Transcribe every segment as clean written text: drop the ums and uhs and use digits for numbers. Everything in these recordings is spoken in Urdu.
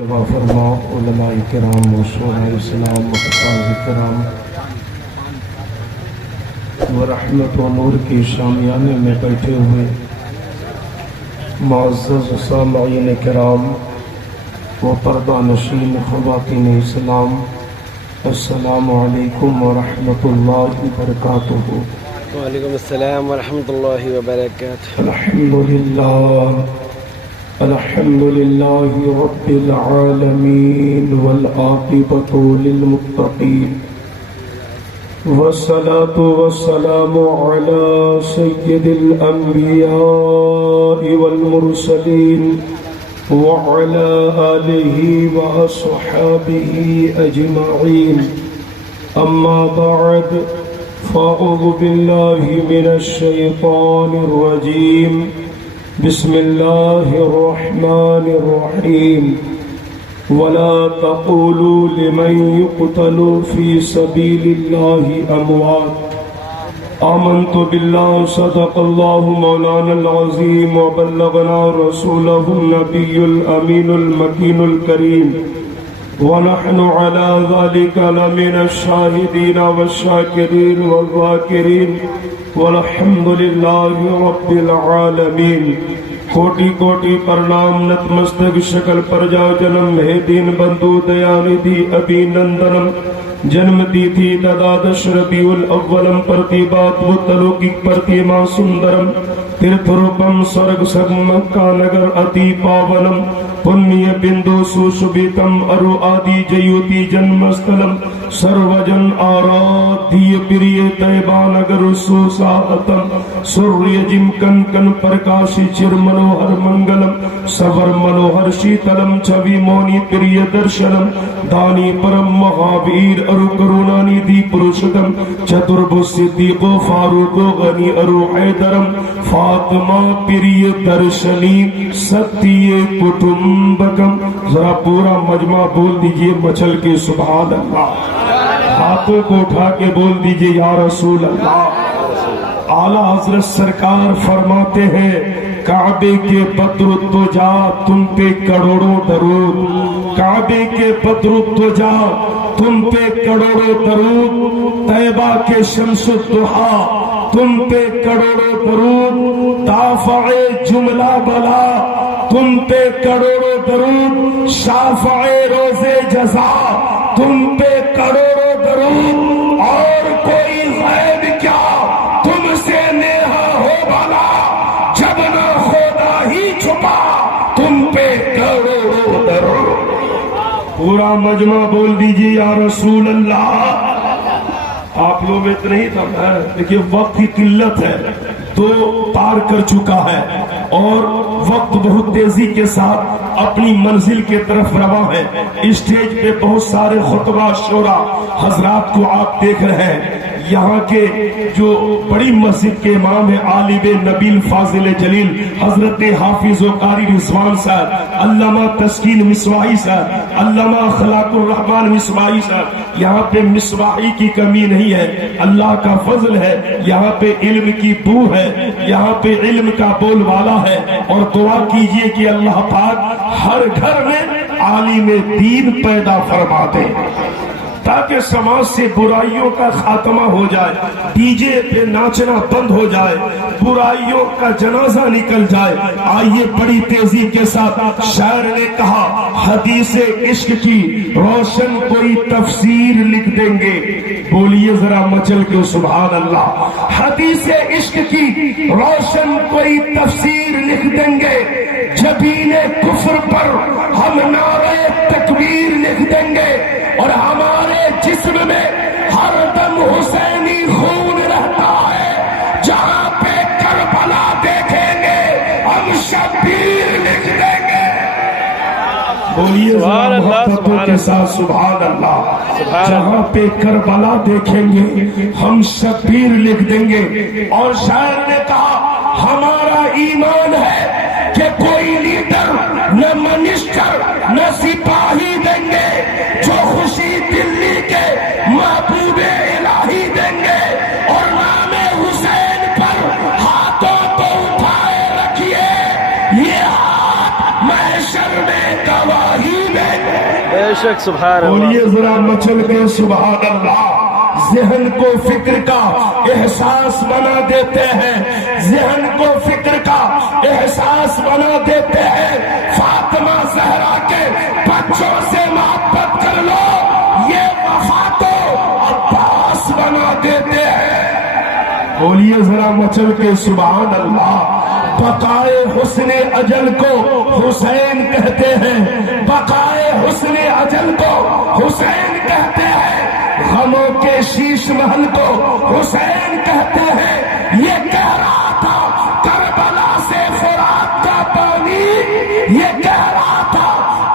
دعا فرما علماء کرام و شہداء اسلام و حفاظ کرام و رحمت و نور کی شامیانے میں بیٹھے ہوئے معزز سامعین کرام و پردہ نشین خواتین اسلام، السلام علیکم ورحمۃ اللہ وبرکاتہ۔ وعلیکم السلام ورحمۃ اللہ وبرکاتہ۔ الحمد للہ رب العالمین والعاقبۃ للمتقین والصلاة والسلام على سید الانبیاء والمرسلین وعلى آلہ واصحابہ اجمعین، اما بعد فاعوذ باللہ من الشیطان الرجیم، بسم اللہ الرحمن الرحیم، ولا تقولوا لمن يقتل في سبيل الله اموات، آمنت بالله صدق الله مولانا العظيم وبلغنا رسوله النبي الأمين المكين الكريم، ونحن على ذلك لمن الشاهدين والشاكرين والذاكرين، والحمد لله رب العالمين۔ کوٹی کوٹی پرنام نتمستک شکل پر جا جنم ہے دین بندو دیانیدھی ابھی نندنم، جنم دی تھی تدادش ربیع الاولم پرتیبات و تلوکک پرتیما سندرم، تیرتھروپم سورگ سگم کا نگر اتی پاونم، پنی بندو سوشبیتم ارو آدی جیوتی جنمستلم، سروجن آرادھی پریے تیبا نگر سوساہتم، سوری جم کن کن پرکاشی چر منوہر منگلم، سور منوہر شیتلم چھوی مونی پریے درشنم، دانی پرم مہابیر ارو کرونانی دی پروشتم، چتربو صدیقو فاروقو غنی ارو حیدرم، فاطمہ پریے درشنی ستیے کٹنبکم۔ ذرا پورا مجمع بول دیجئے مچل کے سبحان اللہ، ہاتھوں کو اٹھا کے بول دیجئے یا رسول اللہ۔ اعلیٰ حضرت سرکار فرماتے ہیں کعبے کے بدر الدجا تم پہ کروڑوں درود، کعبے کے بدر الدجا تم پہ کروڑوں درود، طیبہ کے شمس الضحیٰ تم پہ کروڑوں درود، دافع جملہ بلا تم پہ کروڑوں درود، شافع روز جزا تم پہ کروڑوں درود، اور کوئی غیب کیا تم سے نیہا ہو بھلا، جب نہ خدا ہی چھپا تم پہ کروڑوں درود۔ پورا مجمع بول دیجیے یا رسول اللہ۔ آپ لوگ میں اتنا ہی تھا، دیکھیے وقت کی قلت ہے، تو پار کر چکا ہے اور وقت بہت تیزی کے ساتھ اپنی منزل کے طرف رواں ہے۔ اسٹیج پہ بہت سارے خطبہ شورا حضرات کو آپ دیکھ رہے ہیں۔ یہاں کے جو بڑی مسجد کے امام ہیں عالم نبیل فاضل جلیل حضرت حافظ و قاری رضوان صاحب، علامہ تسکین مصباحی صاحب، علامہ اخلاق الرحمان مصباحی صاحب، یہاں پہ مصباحی کی کمی نہیں ہے، اللہ کا فضل ہے، یہاں پہ علم کی بو ہے، یہاں پہ علم کا بول والا ہے، اور دعا کیجئے کہ اللہ پاک ہر گھر میں عالم دین پیدا فرما دے تاکہ سماج سے برائیوں کا خاتمہ ہو جائے، ڈی جے پہ ناچنا بند ہو جائے، برائیوں کا جنازہ نکل جائے۔ آئیے بڑی تیزی کے ساتھ شاعر نے کہا حدیث عشق کی روشن کوئی تفسیر لکھ دیں گے، بولیے ذرا مچل کے سبحان اللہ۔ حدیث عشق کی روشن کوئی تفسیر لکھ دیں گے، جبین کفر پر ہم نعرہ تکبیر لکھ دیں گے، اور ہمارے جسم میں ہر دم حسینی خون رہتا ہے، جہاں پہ کربلا دیکھیں گے ہم شبیر لکھ دیں گے۔ بولیے محبتوں کے ساتھ سبحان اللہ۔ جہاں پہ کربلا دیکھیں گے ہم شبیر لکھ دیں گے۔ اور شاعر نے کہا ہمارا ایمان ہے کہ کوئی لیڈر نہ منسٹر نہ سپاہی دیں گے جو خوشی دلی کے محبوب الہی دیں گے، اور نام حسین پر ہاتھوں کو اٹھائے رکھیے، یہ ہاتھ محشر میں گواہی دیں شک سبحان اللہ. بولیے ذرا مچل کے سبحان اللہ. ذہن کو فکر کا احساس بنا دیتے ہیں، ذہن کو فکر کا احساس بنا دیتے ہیں. فاطمہ زہرا کے بچوں سے محبت کر لو، یہ وفا تو عباس بنا دیتے ہیں. بولیے ذرا مچل کے سبحان اللہ. بقائے حسن اجل کو حسین کہتے ہیں، بقائے حسن اجل کو حسین کہتے ہیں، غموں کے شیش محل کو حسین کہتے ہیں. یہ کہہ رہا تھا کربلا سے فرات کا پانی، یہ کہہ رہا تھا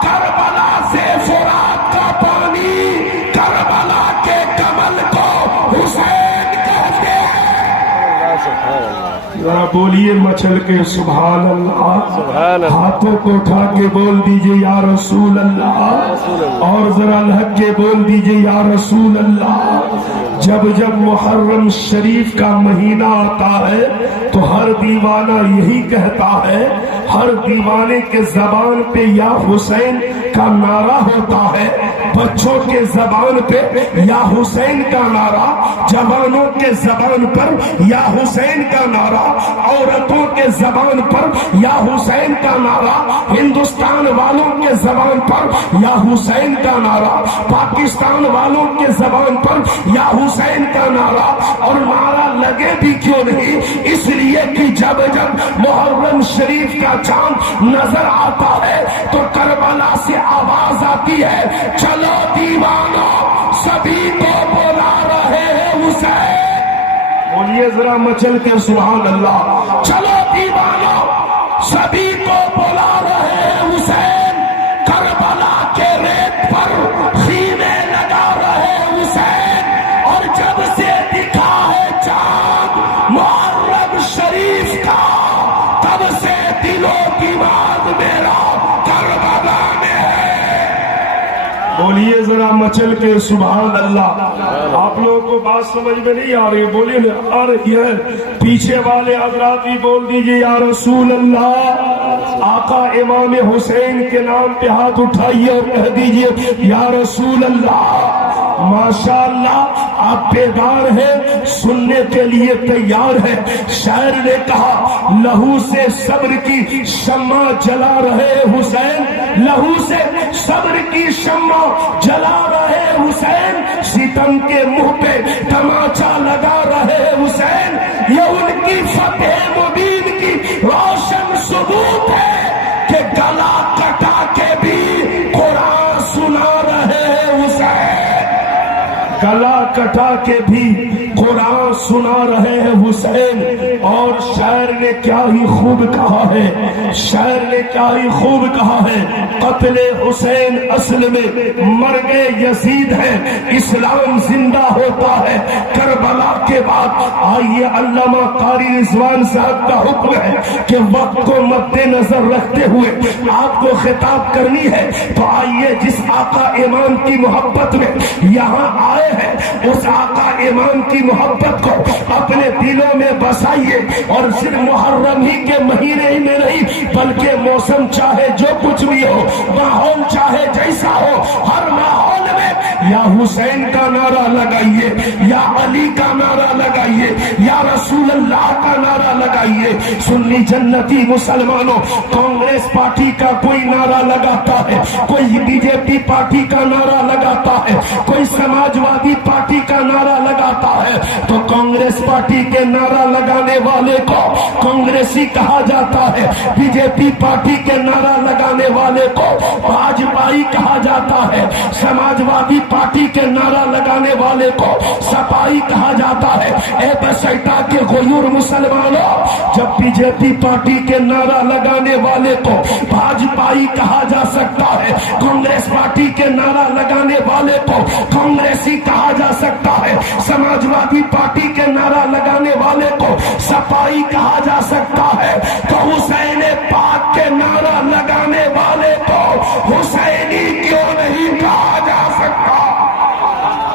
کربلا سے فرات کا پانی، کربلا کے کمل کو حسین کہتے ہیں. سبحان اللہ. ذرا بولیے مچل کے سبحان اللہ. سبحان اللہ. ہاتھوں کو اٹھا کے بول دیجئے یا رسول اللہ، اور ذرا لہج کے بول دیجئے یا رسول اللہ. جب جب محرم شریف کا مہینہ آتا ہے تو ہر دیوانہ یہی کہتا ہے، ہر دیوانے کے زبان پہ یا حسین کا نعرہ ہوتا ہے، بچوں کے زبان پہ یا حسین کا نعرہ، جوانوں کے زبان پر یا حسین کا نعرہ، عورتوں کے زبان پر یا حسین کا نعرہ، ہندوستان والوں کے زبان پر یا حسین کا نعرہ، پاکستان والوں کے زبان پر یا حسین کا نعرہ. اور نعرہ لگے بھی کیوں نہیں؟ اس لیے کہ جب جب محرم شریف کا چاند نظر آتا ہے تو کربلا سے آواز آتی ہے، چلو دیوانو سبھی کو بلا رہے ہیں حسین. بولیے ذرا مچل کے سبحان اللہ. چلو دیوانو سبھی کو بلا رہے ہیں حسین، کربلا کے ریت پر خیمے لگا رہے حسین. اور جب سے دکھا ہے چاند محرم شریف کا، تب سے دلوں کی بات میرا کربلا میں ہے. بولیے ذرا مچل کے سبحان اللہ. آپ لوگوں کو بات سمجھ میں نہیں آ رہی؟ بولیے نا آ رہی ہے. پیچھے والے حضرات بھی بول دیجئے یا رسول اللہ. آقا امام حسین کے نام پہ ہاتھ اٹھائیے اور کہہ دیجئے یا رسول اللہ. ماشاءاللہ آپ بیدار ہیں، سننے کے لیے تیار ہیں. شاعر نے کہا لہو سے صبر کی شمع جلا رہے حسین، لہو سے صبر کی شمع جلا رہے حسین، ستم کے منہ پہ تماچا لگا رہے حسین. یہ ان کی فتح مبین کی روشن ثبوت ہے کہ گلا کٹا کے بھی قرآن سنا رہے حسین، گلا کٹا کے بھی قرآن سنا رہے ہیں حسین. اور شاعر نے کیا ہی خوب کہا ہے، شاعر نے کیا ہی خوب کہا ہے، قتل حسین اصل میں مرگ یزید ہے، اسلام زندہ ہوتا ہے کربلا کے بعد. آئیے علامہ قاری رضوان صاحب کا حکم ہے کہ وقت کو مد نظر رکھتے ہوئے آپ کو خطاب کرنی ہے، تو آئیے جس آقا امام کی محبت میں یہاں آئے ہیں اس آقا امام کی محبت کو اپنے دلوں میں بسائیے. اور صرف محرم ہی کے مہینے ہی میں نہیں بلکہ موسم چاہے جو کچھ بھی ہو، ماحول چاہے جیسا ہو، ہر ماحول میں یا حسین کا نعرہ لگائیے، یا علی کا نعرہ لگائیے، یا رسول اللہ کا نعرہ لگائیے. سنی جنتی مسلمانوں، کانگریس پارٹی کا کوئی نعرہ لگاتا ہے، کوئی بی جے پی پارٹی کا نعرہ لگاتا ہے، کوئی سماجوادی پارٹی کا نعرہ لگاتا ہے، تو کانگریس پارٹی کے نعرہ لگانے والے کو کانگریسی کہا جاتا ہے، بی جے پی پارٹی کے نعرہ لگانے والے کو بھاجپائی کہا جاتا ہے، سماجوادی پارٹی کے نعرہ لگانے والے کو سپائی کہا جاتا ہے. اے بسیٹا کے غیور مسلمانوں، جب بی جے پی پارٹی کے نعرہ لگانے والے کو بھاجپائی کہا جا سکتا ہے، کانگریس پارٹی کے نعرہ لگانے والے کو کانگریسی کہا جا سکتا ہے، سماجوادی پارٹی کے نعرہ لگانے والے کو سپائی کہا جا سکتا ہے، تو حسین پاک کے نعرہ لگانے والے کو حسینی کیوں نہیں کہا جا سکتا؟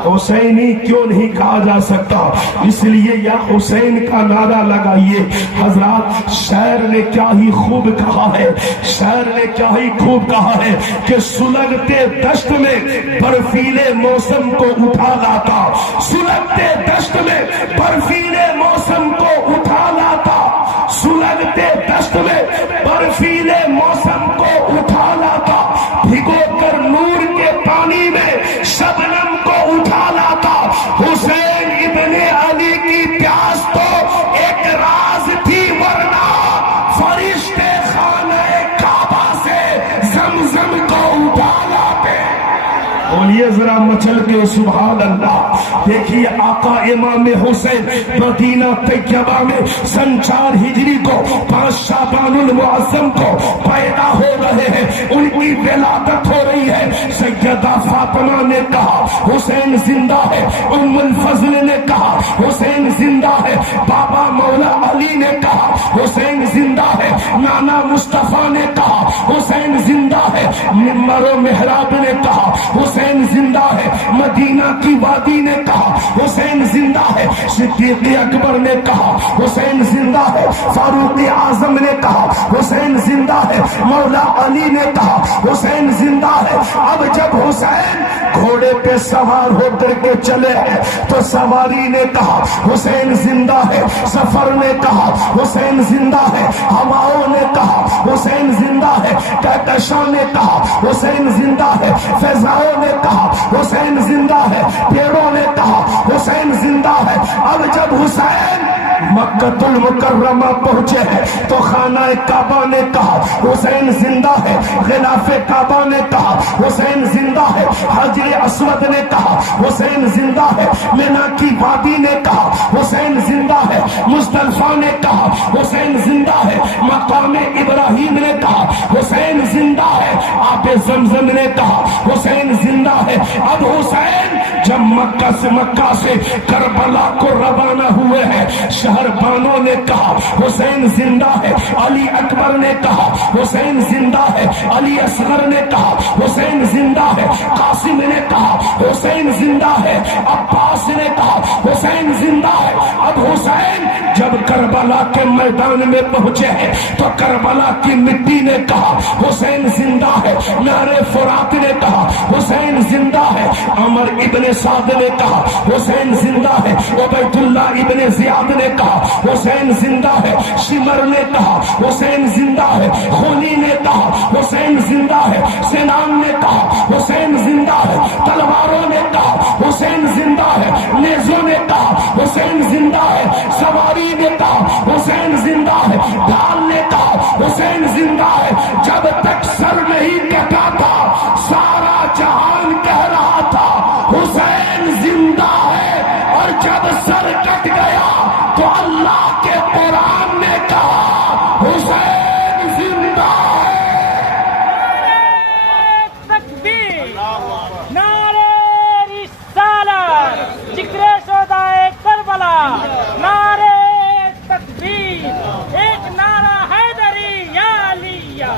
حسینی کیوں نہیں کہا جا سکتا؟ اس لیے یا حسین کا نعرہ لگائیے۔ حضرات شاعر نے کیا ہی خوب کہا ہے، شاعر نے کیا ہی خوب کہا ہے کہ سلگتے دشت میں برفیلے موسم کو اٹھا لاتا، سلگتے دشت میں برفیلے موسم کو اٹھا لاتا، سلگتے دشت میں برفیلے موسم کو اٹھا لاتا، بھگو کر نور کے پانی میں شبنم کو اٹھا لاتا۔ حسین ابن علی کی پیاس تو ایک راز تھی، ورنہ فرشتے خانہ کعبہ سے زمزم کو اٹھا لاتے۔ بولیے ذرا مچل کے سبحان اللہ۔ دیکھیے آقا امام حسین مدینہ طیبہ میں سن 4 ہجری کو 5 شعبان المعظم کو پیدا ہو رہے ہیں، ان کی ولادت ہو رہی ہے۔ سیدہ فاطمہ نے کہا حسین زندہ ہے، ام الفضل نے کہا حسین زندہ ہے، بابا مولا علی نے کہا حسین زندہ ہے، نانا مصطفیٰ نے کہا حسین زندہ ہے، منبر و محراب نے کہا حسین زندہ ہے، مدینہ کی وادی نے کہا حسین زندہ ہے، صدیق اکبر نے کہا حسین زندہ ہے، فاروق اعظم نے کہا حسین زندہ ہے، مولا علی نے کہا حسین زندہ ہے۔ اب جب حسین گھوڑے پہ سوار ہو کر کے چلے ہیں تو سواری نے کہا حسین زندہ ہے، سفر نے کہا حسین زندہ ہے، ہواؤں نے کہا حسین زندہ ہے، کہکشاں نے کہا حسین زندہ ہے، فضاؤں نے کہا حسین زندہ ہے، پیڑوں نے کہا حسین زندہ ہے۔ اب جب حسین مکہ المکرمہ پہنچے ہیں تو خانہ کعبہ نے کہا حسین زندہ ہے، غلاف کعبہ نے کہا حسین زندہ ہے، حجر اسود نے کہا حسین زندہ ہے، مینا کی وادی نے کہا حسین زندہ ہے، مزدلفہ نے کہا حسین زندہ ہے، مقام ابراہیم نے کہا حسین زندہ ہے، آب زمزم نے کہا حسین زندہ ہے۔ اب حسین جب مکہ سے کربلا کو روانہ ہوئے ہیں، شہر بانوں نے کہا حسین زندہ ہے، علی اکبر نے کہا حسین زندہ ہے، علی اصغر نے کہا حسین زندہ ہے، قاسم نے کہا حسین زندہ ہے، عباس نے کہا حسین زندہ ہے۔ اب حسین جب کربلا کے میدان میں پہنچے ہیں تو کربلا کی مٹی نے کہا حسین زندہ ہے، نہر فرات نے کہا حسین زندہ ہے، عمر ابن سعد نے کہا حسین زندہ ہے، عبید اللہ ابن زیاد نے کہا حسین زندہ ہے، شمر نے کہا حسین زندہ ہے، خونی نے کہا حسین زندہ ہے، سنان نے کہا حسین زندہ ہے، تلواروں نے کہا حسین زندہ ہے، نیزوں نے کہا حسین زندہ ہے، سواری نے کہا حسین زندہ ہے، ڈھال نے کہا حسین زندہ ہے۔ جب تک سر نہیں کٹا تھا سارا جہان کہہ رہا تھا حسین زندہ ہے، اور جب سر کٹ گیا تو اللہ کے قرآن نے کہا حسین زندہ ہے۔ تکبیر، نعرہ رسالت، ذکر شہدائے کربلا، نعرہ تکبیر، ایک نعرہ حیدری یا علی یا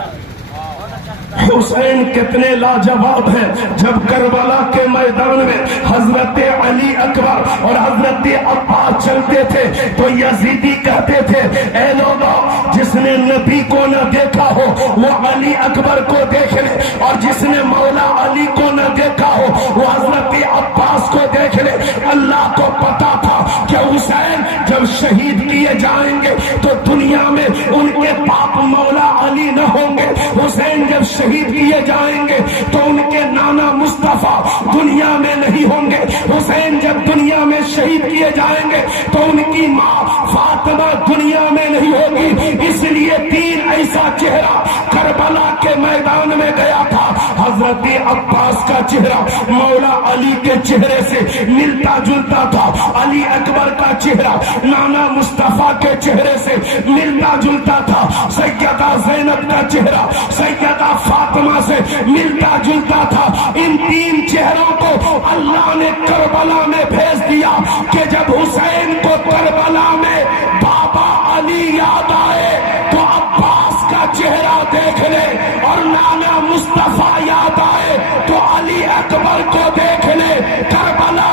حسین کتنے لاجواب ہیں۔ جب کربلا کے میدان میں حضرت علی اکبر اور حضرت عباس چلتے تھے تو یزیدی کہتے تھے اے لوگوں جس نے نبی کو نہ دیکھا ہو وہ علی اکبر کو دیکھ لے، اور جس نے مولا علی کو نہ دیکھا ہو وہ حضرت عباس کو دیکھ لے۔ اللہ کو پتا تھا کہ حسین جب شہید کیے جائیں گے تو دنیا میں ان کے باپ مولا علی نہ ہوں گے، حسین جب شہید کیے جائیں گے تو ان کے نانا مصطفیٰ دنیا میں نہیں ہوں گے، حسین جب دنیا میں شہید کیے جائیں گے تو ان کی ماں فاطمہ دنیا میں نہیں ہوگی۔ اس لیے تین ایسا چہرہ کربلا کے میدان میں گیا تھا، حضرت عباس کا چہرہ مولا علی کے چہرے سے ملتا جلتا تھا، علی اکبر کا چہرہ نانا مصطفیٰ کے چہرے سے ملتا جلتا تھا، سیدہ زینب کا چہرہ سیدہ فاطمہ سے ملتا جلتا تھا۔ ان تین چہروں کو اللہ نے کربلا میں بھیج دیا کہ جب حسین کو کربلا میں بابا علی یاد آئے تو عباس کا چہرہ دیکھ لے، اور نانا مصطفیٰ یاد آئے تو علی اکبر کو دیکھ لے۔ کربلا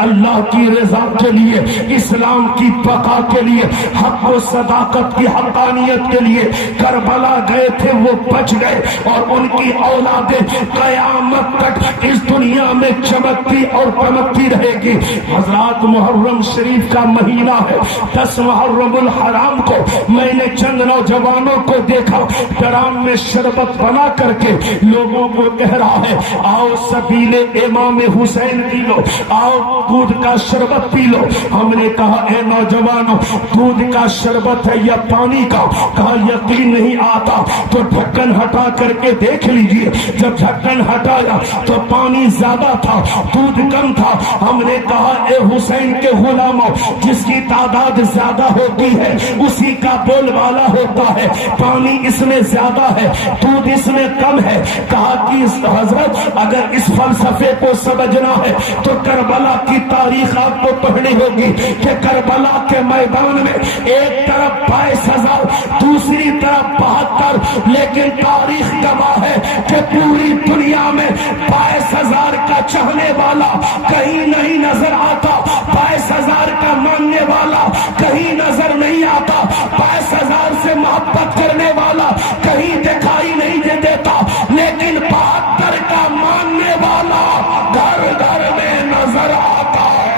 اللہ کی رضا کے لیے، اسلام کی بقا کے لیے، حق و صداقت کی حقانیت کے لیے کربلا گئے تھے وہ بچ گئے، اور ان کی اولادیں قیامت تک اس دنیا میں چمکتی اور چمکتی رہے گی۔ حضرات محرم شریف کا مہینہ ہے، 10 محرم الحرام کو میں نے چند نوجوانوں کو دیکھا ڈرام میں شربت بنا کر کے لوگوں کو کہہ رہا ہے آؤ سبیل امام حسین پی لو، آؤ دودھ کا شربت پی لو۔ ہم نے کہا اے نوجوانوں دودھ کا شربت ہے یا پانی کا؟ کہا یقین نہیں آتا تو ڈھکن ہٹا کر کے دیکھ لیجئے۔ جب ڈھکن ہٹایا تو پانی زیادہ تھا، دودھ کم تھا۔ ہم نے کہا اے حسین کے غلاموں، جس کی تعداد زیادہ ہوتی ہے اسی کا بول بالا ہوتا ہے، پانی اس میں زیادہ ہے، دودھ اس میں کم ہے۔ کہا کہ حضرت اگر اس فلسفے کو سمجھنا ہے تو کربلا کی تاریخ آپ کو پڑھنی ہوگی کہ کربلا کے میدان میں ایک طرف 22,000 دوسری طرف 72، لیکن تاریخ گواہ ہے کہ پوری دنیا میں 22,000 کا چاہنے والا کہیں نہیں نظر آتا، 22,000 کا ماننے والا کہیں نظر نہیں آتا، 22,000 سے محبت کرنے والا کہیں دکھائی نہیں دیتا، لیکن 72 کا ماننے والا گھر گھر میں نظر آتا ہے۔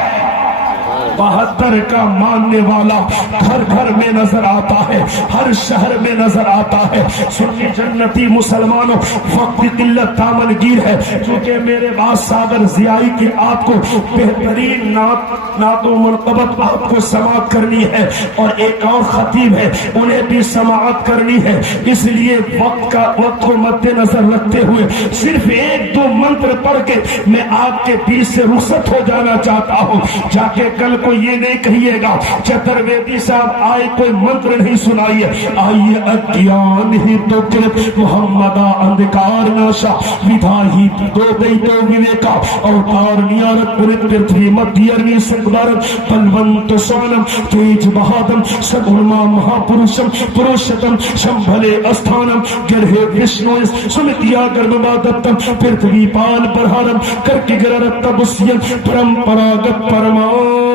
72 کا ماننے والا گھر گھر میں نظر آتا ہے، ہر شہر میں نظر آتا ہے۔ سنی جنتی مسلمانوں وقت قلت دامن گیر ہے، چونکہ میرے بعد صابر ضیائی کی آپ کو بہترین نعت و منقبت آپ کو سماعت کرنی ہے، اور ایک اور خطیب ہے انہیں بھی سماعت کرنی ہے، اس لیے وقت کو مد نظر رکھتے ہوئے صرف 1-2 منتر پڑھ کے میں آپ کے بیچ سے رخصت ہو جانا چاہتا ہوں۔ جا کے کل کو یہ نہیں کہیے گا چترویدی صاحب آئے کوئی منتر نہیں سنائیے۔ آئیے اگیان ہی تو کرت محمدہ اندکار ناشا ودھا ہی دو گئی تو وویکا اوتار نیارت پرت پرتھوی مدھیرنی سنگدارت بلونت سوانم تیج بہادم سگنما مہا پروشم پروشتم شمبھلے استھانم گرہے وشنویس سمتیا گرمبادتم پرتھوی پال پرہارم کرکی گررت بسین پرمپراگت پرمان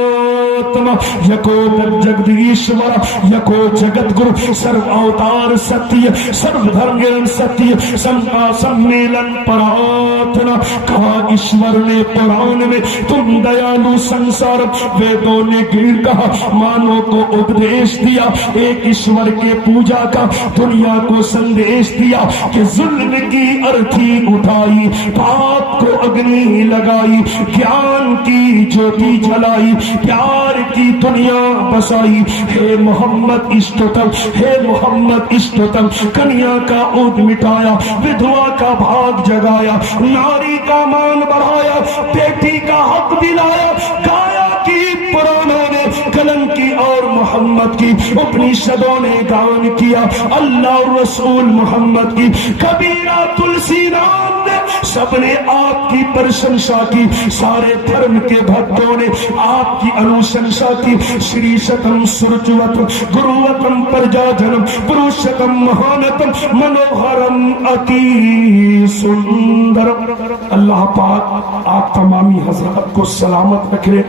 یکو جگدیشور یکو جگت گرو سرو اوتار ستیہ سرو دھرم ستیہ سمیلن پراتنا۔ کہا ایشور نے قرآن میں تم دیالو سنسار ویدوں نے گر کہا مانو کو اپدیش دیا، ایک ایشور کے پوجا کا دنیا کو سندیش دیا کہ ظلم کی ارتھی اٹھائی، پاپ کو اگنی لگائی، گیان کی جوتی جلائی، پیار کی دنیا بسائی۔ ہے محمد اشتتم، ہے محمد اشتتم، کنیا کا عود مٹایا، ودھوا کا بھاگ جگایا، ناری کا مان بڑھایا، بیٹی کا حق دلایا، گایا کی پرانوں نے کلم کی اور محمد کی اپنیشدوں نے گان کیا، اللہ اور رسول محمد کی کبیرہ تلسی نام نے سب نے آپ کی پرشنسا کی، سارے دھرم کے بھکتوں نے آپ کی انوشنسا کی۔ شری شتم سرجوتم گروتم پرجا جنم پروشتم مہانتم منوہرم اتی سندرم۔ اللہ پاک آپ تمامی حضرات کو سلامت رکھے،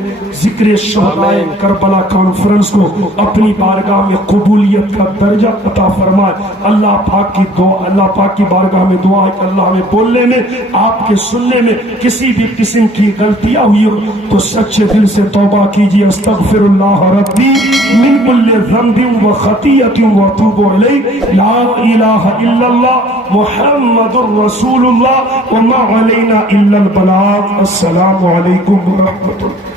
ذکر شہداء کربلا کانفرنس کو اپنی بارگاہ میں قبولیت کا درجہ عطا فرمائے۔ اللہ پاک کی بارگاہ میں دعا ہے کہ اللہ ہمیں بولنے میں، آپ کے سننے میں کسی بھی قسم کی غلطیاں ہوئی ہو تو سچے دل سے توبہ کیجیے۔ استغفر اللہ ربی من کل ذنب و خطیۃ و اتوب الیہ، لا الہ الا اللہ محمد رسول اللہ وما علینا الا البلاغ۔ السلام علیکم ورحمۃ اللہ۔